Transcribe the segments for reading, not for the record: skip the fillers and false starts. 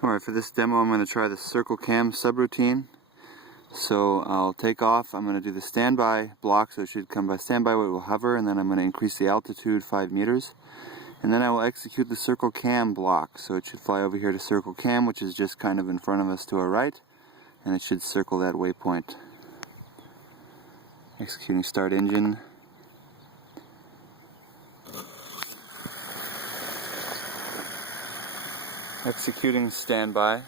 Alright, for this demo I'm going to try the circle cam subroutine. So I'll take off, I'm going to do the standby block, so it should come by standby where it will hover, and then I'm going to increase the altitude 5 meters. And then I will execute the circle cam block, so it should fly over here to circle cam, which is just kind of in front of us to our right, and it should circle that waypoint. Executing start engine. Executing standby.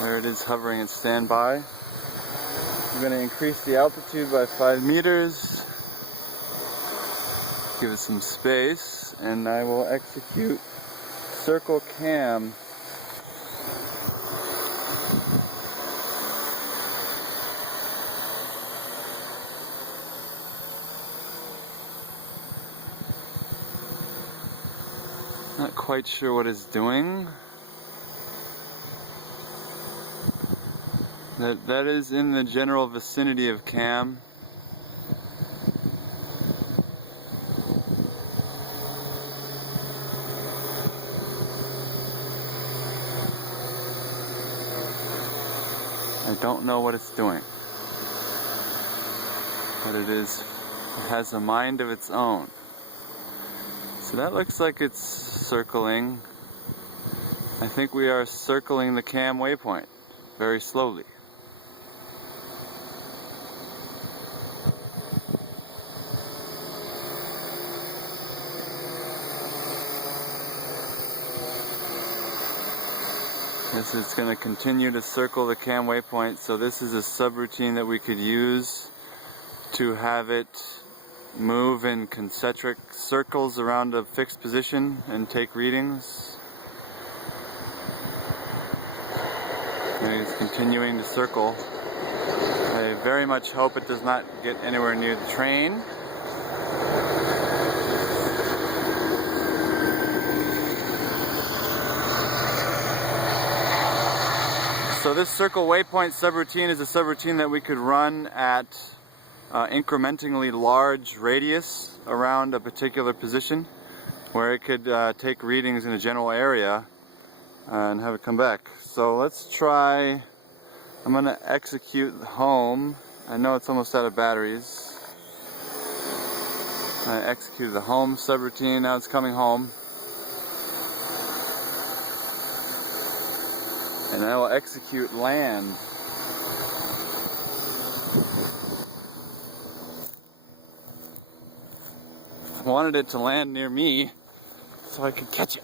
There it is, hovering at standby. I'm going to increase the altitude by 5 meters. Give it some space, and I will execute circle cam. Not quite sure what it's doing. That is in the general vicinity of cam. I don't know what it's doing, but it has a mind of its own. So that looks like it's circling. I think we are circling the cam waypoint very slowly. It's going to continue to circle the cam waypoint, so this is a subroutine that we could use to have it move in concentric circles around a fixed position and take readings. And it's continuing to circle. I very much hope it does not get anywhere near the train. So this circle waypoint subroutine is a subroutine that we could run at incrementally large radius around a particular position, where it could take readings in a general area and have it come back. So let's try. I'm going to execute home. I know it's almost out of batteries. I executed the home subroutine. Now it's coming home. And I will execute land. I wanted it to land near me so I could catch it.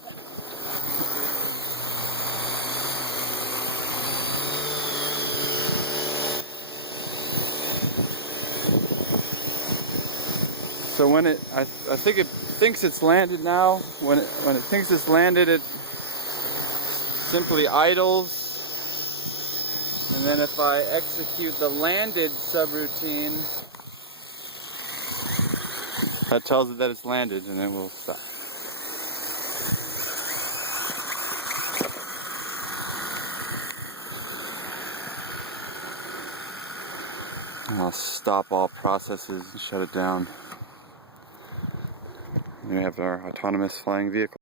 So when I think it thinks it's landed now. When it thinks it's landed, it simply idles. And then if I execute the landed subroutine, that tells it that it's landed, and it will stop. And I'll stop all processes and shut it down. We have our autonomous flying vehicle.